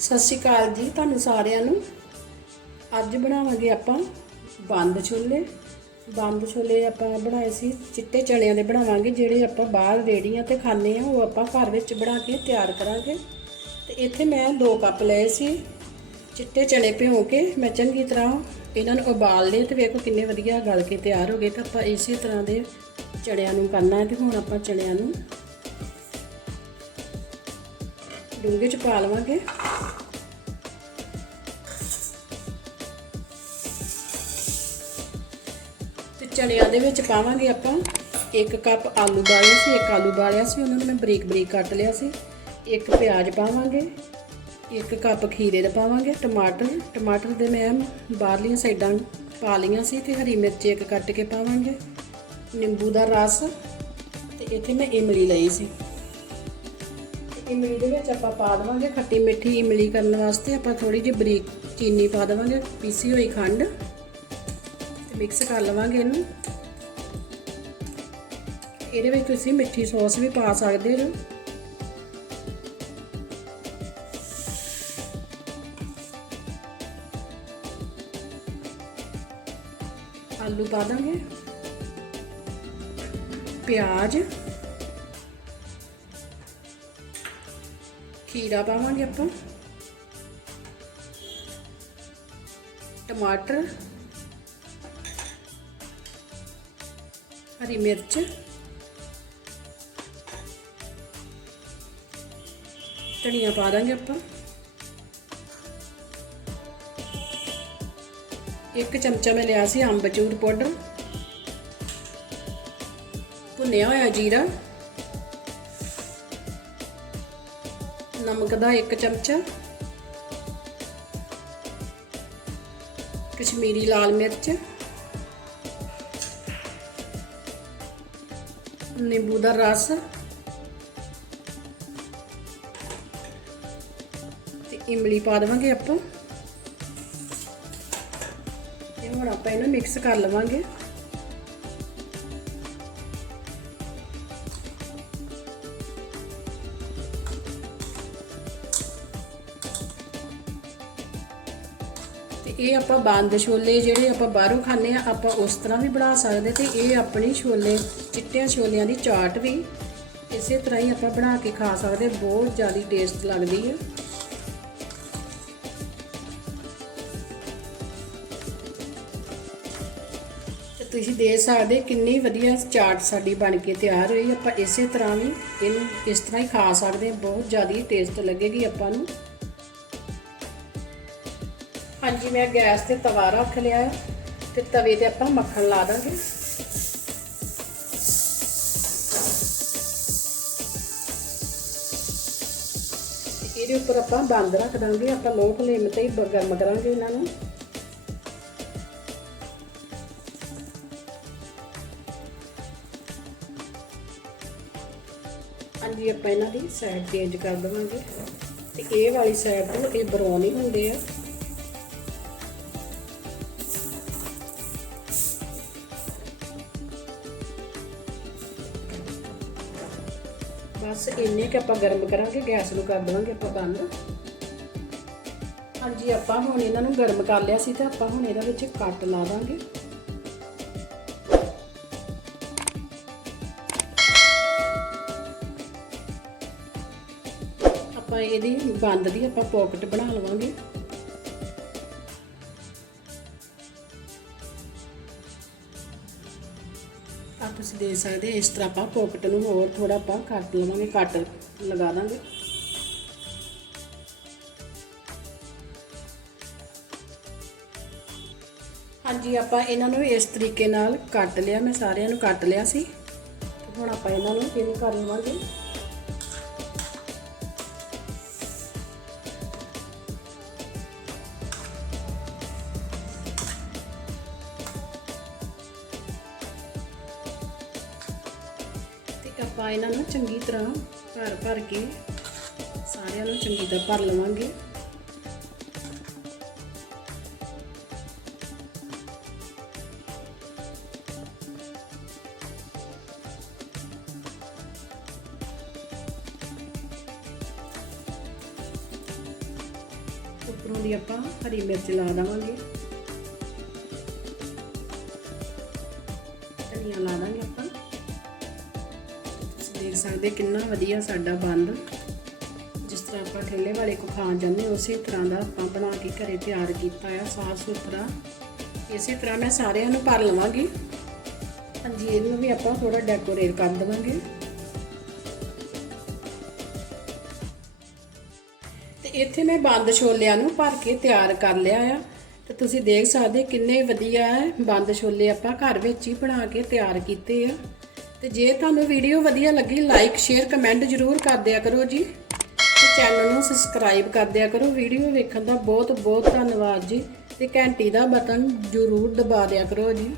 ਸਤਿ ਸ਼੍ਰੀ ਅਕਾਲ ਜੀ ਤੁਹਾਨੂੰ ਸਾਰਿਆਂ ਨੂੰ। ਅੱਜ ਬਣਾਵਾਂਗੇ ਆਪਾਂ ਬੰਦ ਛੋਲੇ। ਬੰਦ ਛੋਲੇ ਆਪਾਂ ਬਣਾਏ ਸੀ, ਚਿੱਟੇ ਚਣਿਆਂ ਦੇ ਬਣਾਵਾਂਗੇ, ਜਿਹੜੇ ਆਪਾਂ ਬਾਹਰ ਰੇੜੀਆਂ ਤੇ ਖਾਂਦੇ ਆ, ਉਹ ਆਪਾਂ ਘਰ ਵਿੱਚ ਬਣਾ ਕੇ ਤਿਆਰ ਕਰਾਂਗੇ। ਤੇ ਇੱਥੇ ਮੈਂ 2 ਕੱਪ ਲਏ ਸੀ ਚਿੱਟੇ ਚਣੇ ਭਿਓ ਕੇ। ਮੈਂ ਚੰਗੀ ਤਰ੍ਹਾਂ ਇਹਨਾਂ ਨੂੰ ਉਬਾਲ ਲਏ ਤੇ ਵੇਖੋ ਕਿੰਨੇ ਵਧੀਆ ਗਲ ਕੇ ਤਿਆਰ ਹੋ ਗਏ ਤਾਂ ਆਪਾਂ ਇਸੇ ਤਰ੍ਹਾਂ ਦੇ ਚਣਿਆਂ ਨੂੰ ਕਰਨਾ ਹੈ ਤੇ ਹੁਣ ਆਪਾਂ ਚਣਿਆਂ ਨੂੰ ਡੂੰਘੇ ਚ ਪਾ ਲਵਾਂਗੇ। ਤੇ ਚਣਿਆਂ ਦੇ ਵਿੱਚ ਪਾਵਾਂਗੇ ਆਪਾਂ ਇੱਕ ਕੱਪ ਆਲੂ ਬਾਲਿਆ ਸੀ, ਇੱਕ ਆਲੂ ਬਾਲਿਆ ਸੀ, ਉਹਨਾਂ ਨੂੰ ਮੈਂ ਬਰੀਕ ਬਰੀਕ ਕੱਟ ਲਿਆ ਸੀ। ਇੱਕ ਪਿਆਜ਼ ਪਾਵਾਂਗੇ, ਇੱਕ ਕੱਪ ਖੀਰੇ ਦਾ ਪਾਵਾਂਗੇ, ਟਮਾਟਰ ਟਮਾਟਰ ਦੇ ਮੈਂ ਬਾਹਰਲੀਆਂ ਸਾਈਡਾਂ ਪਾ ਲਈਆਂ ਸੀ ਤੇ ਹਰੀ ਮਿਰਚ ਇੱਕ ਕੱਟ ਕੇ ਪਾਵਾਂਗੇ। ਨਿੰਬੂ ਦਾ ਰਸ, ਤੇ ਇੱਥੇ ਮੈਂ ਇਮਲੀ ਲਈ ਸੀ। ਇਮਲੀ ਦੇ ਵਿੱਚ ਆਪਾਂ ਪਾ ਦੇਵਾਂਗੇ ਖੱਟੀ ਮਿੱਠੀ ਇਮਲੀ ਕਰਨ ਵਾਸਤੇ ਆਪਾਂ ਥੋੜੀ ਜਿਹੀ ਬਰੀਕ ਚੀਨੀ ਪਾ ਦੇਵਾਂਗੇ, ਪੀਸੀ ਹੋਈ ਖੰਡ। ਤੇ ਮਿਕਸ ਕਰ ਲਵਾਂਗੇ ਇਹਨੂੰ। ਇਹਦੇ ਵਿੱਚ ਤੁਸੀਂ ਮਿੱਠੀ ਸੌਸ ਵੀ ਪਾ ਸਕਦੇ ਹੋ। ਆਲੂ ਪਾ ਦਾਂਗੇ। ਪਿਆਜ਼। ਖੀਰਾ ਪਾਵਾਂਗੇ ਆਪਾਂ। ਟਮਾਟਰ, ਹਰੀ ਮਿਰਚ, ਧਨੀਆ ਪਾ ਦਾਂਗੇ ਆਪਾਂ। ਇੱਕ ਚਮਚਾ ਮੈਂ ਲਿਆ ਸੀ ਅੰਬਚੂਰ ਪਾਊਡਰ। ਭੁੰਨਿਆ ਹੋਇਆ ਜੀਰਾ। ਨਮਕ ਦਾ ਇੱਕ ਚਮਚਾ ਕਸ਼ਮੀਰੀ ਲਾਲ ਮਿਰਚ ਨਿੰਬੂ ਦਾ ਰਸ ਤੇ ਇਮਲੀ ਪਾ ਦੇਵਾਂਗੇ ਆਪਾਂ ਤੇ ਹੁਣ ਆਪਾਂ ਇਹਨੂੰ ਮਿਕਸ ਕਰ ਲਵਾਂਗੇ ਇਹ ਆਪਾਂ ਬੰਦ ਛੋਲੇ ਜਿਹੜੇ ਆਪਾਂ ਬਾਹਰੋਂ ਖਾਂਦੇ ਆ ਆਪਾਂ ਉਸ ਤਰ੍ਹਾਂ ਵੀ ਬਣਾ ਸਕਦੇ ਤੇ ਇਹ ਆਪਣੀ ਛੋਲੇ, ਚਿੱਟਿਆਂ ਛੋਲਿਆਂ ਦੀ ਚਾਟ ਵੀ ਇਸੇ ਤਰ੍ਹਾਂ ਹੀ ਆਪਾਂ ਬਣਾ ਕੇ ਖਾ ਸਕਦੇ ਬਹੁਤ ਜ਼ਿਆਦਾ ਟੇਸਟ ਲੱਗਦੀ ਹੈ। ਤੁਸੀਂ ਦੇਖ ਸਕਦੇ ਕਿੰਨੀ ਵਧੀਆ ਚਾਟ ਸਾਡੀ ਬਣ ਕੇ ਤਿਆਰ ਹੋਈ, ਆਪਾਂ ਇਸੇ ਤਰ੍ਹਾਂ ਵੀ ਇਹਨੂੰ ਇਸ ਤਰ੍ਹਾਂ ਹੀ ਖਾ ਸਕਦੇ ਬਹੁਤ ਜ਼ਿਆਦਾ ਟੇਸਟ ਲੱਗੇਗੀ ਆਪਾਂ ਨੂੰ। ਹਾਂਜੀ, ਮੈਂ ਗੈਸ ਤੇ ਤਵਾ ਰੱਖ ਲਿਆ ਹੈ ਤੇ ਤਵੇ ਤੇ ਆਪਾਂ ਮੱਖਣ ਲਾ ਦਾਂਗੇ। ਇਹਦੇ ਉੱਪਰ ਆਪਾਂ ਬੰਦ ਰੱਖ ਦਾਂਗੇ। ਆਪਾਂ ਲੋ ਫਲੇਮ ਤੇ ਹੀ ਗਰਮ ਕਰਾਂਗੇ ਇਹਨਾਂ ਨੂੰ। ਹਾਂਜੀ, ਆਪਾਂ ਇਹਨਾਂ ਦੀ ਸਾਈਡ ਚੇਂਜ ਕਰ ਦੇਵਾਂਗੇ। ਤੇ ਇਹ ਵਾਲੀ ਸਾਈਡ ਤੋਂ ਇਹ ਬਰਾਊਨ ਹੀ ਹੁੰਦੇ ਆ। ਬਸ ਇੰਨੇ ਕਿ ਆਪਾਂ ਗਰਮ ਕਰਾਂਗੇ, ਗੈਸ ਨੂੰ ਕਰ ਦੇਵਾਂਗੇ ਆਪਾਂ ਬੰਦ। ਹਾਂਜੀ, ਆਪਾਂ ਹੁਣ ਇਹਨਾਂ ਨੂੰ ਗਰਮ ਕਰ ਲਿਆ ਸੀ ਤਾਂ ਆਪਾਂ ਹੁਣ ਇਹਦੇ ਵਿੱਚ ਕੱਟ ਲਾ ਦਾਂਗੇ। ਆਪਾਂ ਇਹਦੀ ਬੰਦ ਦੀ ਆਪਾਂ ਪਾਕਟ ਬਣਾ ਲਵਾਂਗੇ। ਆ ਤੁਸੀਂ ਦੇਖ ਸਕਦੇ ਇਸ ਤਰ੍ਹਾਂ ਆਪਾਂ ਪਾਕਟ ਨੂੰ ਹੋਰ ਥੋੜਾ ਆਪਾਂ ਕੱਟ ਲਵਾਂਗੇ, ਕੱਟ ਲਗਾ ਦਾਂਗੇ। ਹਾਂਜੀ, ਆਪਾਂ ਇਹਨਾਂ ਨੂੰ ਇਸ ਤਰੀਕੇ ਨਾਲ ਕੱਟ ਲਿਆ, ਮੈਂ ਸਾਰਿਆਂ ਨੂੰ ਕੱਟ ਲਿਆ ਸੀ। ਹੁਣ ਆਪਾਂ ਇਹਨਾਂ ਨੂੰ ਕਿਵੇਂ ਕਰ ਲਵਾਂਗੇ? ਆਪਾਂ ਇਹਨਾਂ ਨੂੰ ਚੰਗੀ ਤਰ੍ਹਾਂ ਭਰ ਭਰ ਕੇ ਸਾਰਿਆਂ ਨੂੰ ਚੰਗੀ ਤਰ੍ਹਾਂ ਭਰ ਲਵਾਂਗੇ। ਉੱਪਰੋਂ ਦੀ ਆਪਾਂ ਹਰੀ ਮਿਰਚ ਲਾ ਦੇਵਾਂਗੇ। ਧਨੀਆ ਲਾ ਦਾਂਗੇ ਸਕਦੇ ਕਿੰਨਾ ਵਧੀਆ ਸਾਡਾ ਬੰਦ। ਜਿਸ ਤਰ੍ਹਾਂ ਆਪਾਂ ਠੇਲੇ ਵਾਲੇ ਕੋ ਖਾਣ ਜਾਂਦੇ ਉਸੇ ਤਰ੍ਹਾਂ ਦਾ ਆਪਾਂ ਬਣਾ ਕੇ ਘਰੇ ਤਿਆਰ ਕੀਤਾ ਆ, ਸਾਫ਼ ਸੁਥਰਾ। ਇਸੇ ਤਰ੍ਹਾਂ ਮੈਂ ਸਾਰਿਆਂ ਨੂੰ ਭਰ ਲਵਾਂਗੀ। ਹਾਂਜੀ, ਇਹਨੂੰ ਵੀ ਆਪਾਂ ਥੋੜਾ ਡੈਕੋਰੇਟ ਕਰ ਦੇਵਾਂਗੇ। ਤੇ ਇੱਥੇ ਮੈਂ ਬੰਦ ਛੋਲਿਆਂ ਨੂੰ ਭਰ ਕੇ ਤਿਆਰ ਕਰ ਲਿਆ ਆ। ਤੇ ਤੁਸੀਂ ਦੇਖ ਸਕਦੇ ਕਿੰਨੇ ਵਧੀਆ ਹੈ ਬੰਦ ਛੋਲੇ ਆਪਾਂ ਘਰ ਵਿੱਚ ਹੀ ਬਣਾ ਕੇ ਤਿਆਰ ਕੀਤੇ ਆ। ਤੇ ਜੇ ਤੁਹਾਨੂੰ ਵੀਡੀਓ ਵਧੀਆ ਲੱਗੀ ਲਾਈਕ ਸ਼ੇਅਰ ਕਮੈਂਟ ਜ਼ਰੂਰ ਕਰ ਦਿਆ ਕਰੋ ਜੀ। ਤੇ ਚੈਨਲ ਨੂੰ ਸਬਸਕ੍ਰਾਈਬ ਕਰ ਦਿਆ ਕਰੋ। ਵੀਡੀਓ ਵੇਖਣ ਦਾ ਬਹੁਤ ਬਹੁਤ ਧੰਨਵਾਦ ਜੀ। ਤੇ ਘੰਟੀ ਦਾ ਬਟਨ ਜ਼ਰੂਰ ਦਬਾ ਦਿਆ ਕਰੋ ਜੀ।